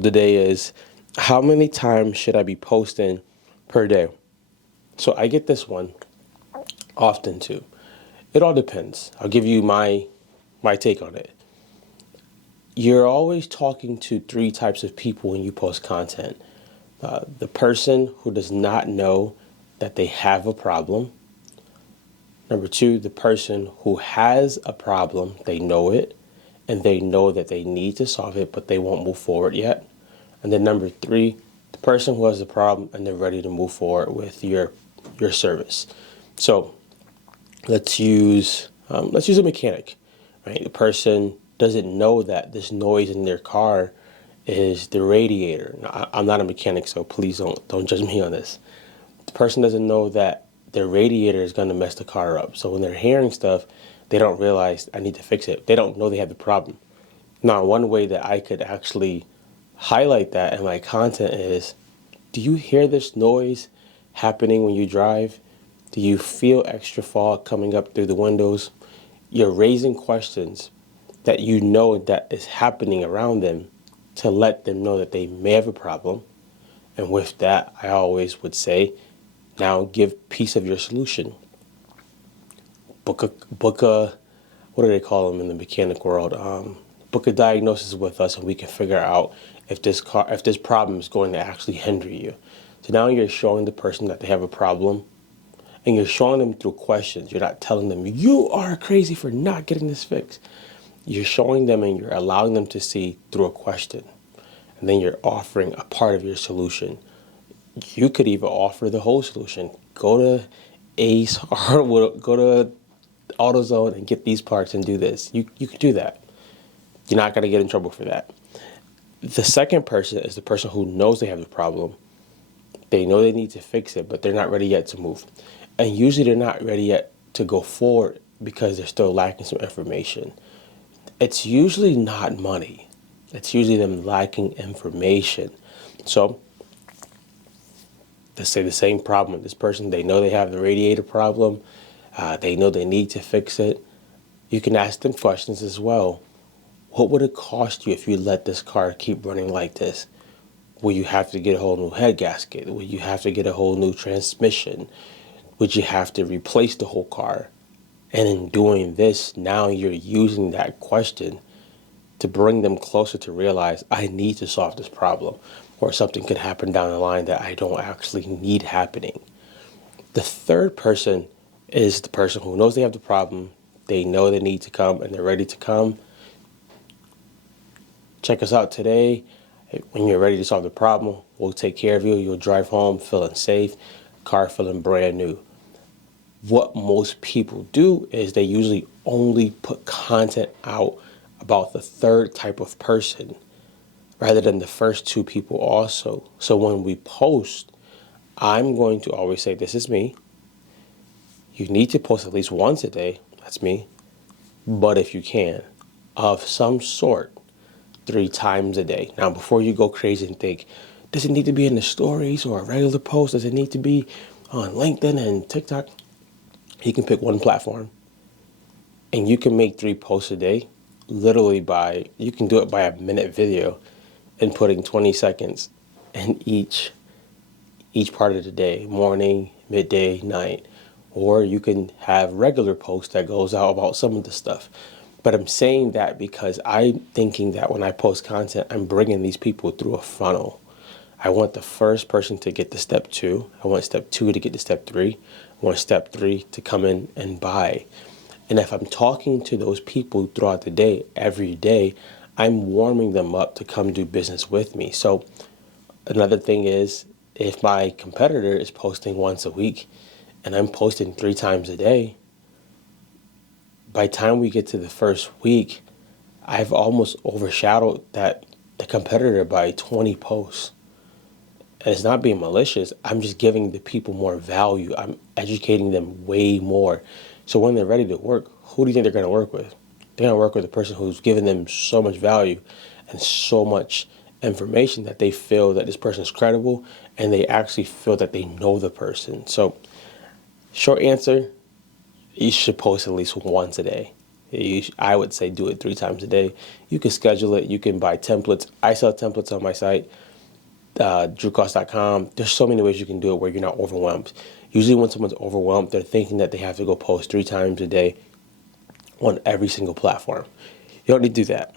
The day is, how many times should I be posting per day? So I get this one often too. It all depends. I'll give you my take on it. You're always talking to three types of people when you post content. The person who does not know that they have a problem. Number two, the person who has a problem, they know it, and they know that they need to solve it, but they won't move forward yet. And then number three, the person who has a problem and they're ready to move forward with your service. So let's use a mechanic, right? The person doesn't know that this noise in their car is the radiator. Now, I'm not a mechanic, so please don't judge me on this. The person doesn't know that their radiator is going to mess the car up. So when they're hearing stuff, they don't realize I need to fix it. They don't know they have the problem. Now, one way that I could actually highlight that in my content is, do you hear this noise happening when you drive? Do you feel extra fog coming up through the windows? You're raising questions that you know that is happening around them to let them know that they may have a problem. And with that, I always would say, now give piece of your solution. Book a, what do they call them in the mechanic world? Book a diagnosis with us, and we can figure out if this problem is going to actually hinder you. So now you're showing the person that they have a problem, and you're showing them through questions. You're not telling them you are crazy for not getting this fixed. You're showing them and you're allowing them to see through a question, and then you're offering a part of your solution. You could even offer the whole solution. Go to Ace or go to AutoZone and get these parts and do this. You could do that. You're not going to get in trouble for that. The second person is the person who knows they have the problem. They know they need to fix it, but they're not ready yet to move. And usually they're not ready yet to go forward because they're still lacking some information. It's usually not money. It's usually them lacking information. So let's say the same problem with this person. They know they have the radiator problem. They know they need to fix it. You can ask them questions as well. What would it cost you if you let this car keep running like this? Will you have to get a whole new head gasket? Will you have to get a whole new transmission? Would you have to replace the whole car? And in doing this, now you're using that question to bring them closer to realize I need to solve this problem, or something could happen down the line that I don't actually need happening. The third person is the person who knows they have the problem. They know they need to come and they're ready to come. Check us out today. When you're ready to solve the problem, we'll take care of you. You'll drive home feeling safe, car feeling brand new. What most people do is they usually only put content out about the third type of person rather than the first two people also. So when we post, I'm going to always say, this is me. You need to post at least once a day. That's me. But if you can, of some sort, 3 times a day. Now, before you go crazy and think, does it need to be in the stories or a regular post? Does it need to be on LinkedIn and TikTok? You can pick one platform and you can make 3 posts a day, literally you can do it by a minute video and putting 20 seconds in each part of the day, morning, midday, night. Or you can have regular posts that goes out about some of the stuff. But I'm saying that because I'm thinking that when I post content, I'm bringing these people through a funnel. I want the first person to get to step 2. I want step 2 to get to step 3. I want step 3 to come in and buy. And if I'm talking to those people throughout the day, every day, I'm warming them up to come do business with me. So another thing is, if my competitor is posting once a week and I'm posting 3 times a day, by the time we get to the first week, I've almost overshadowed the competitor by 20 posts. And it's not being malicious. I'm just giving the people more value. I'm educating them way more. So when they're ready to work, who do you think they're going to work with? They're going to work with a person who's giving them so much value and so much information that they feel that this person is credible and they actually feel that they know the person. So short answer, you should post at least once a day. I would say do it 3 times a day. You can schedule it. You can buy templates. I sell templates on my site, drewcost.com. There's so many ways you can do it where you're not overwhelmed. Usually when someone's overwhelmed, they're thinking that they have to go post 3 times a day on every single platform. You don't need to do that.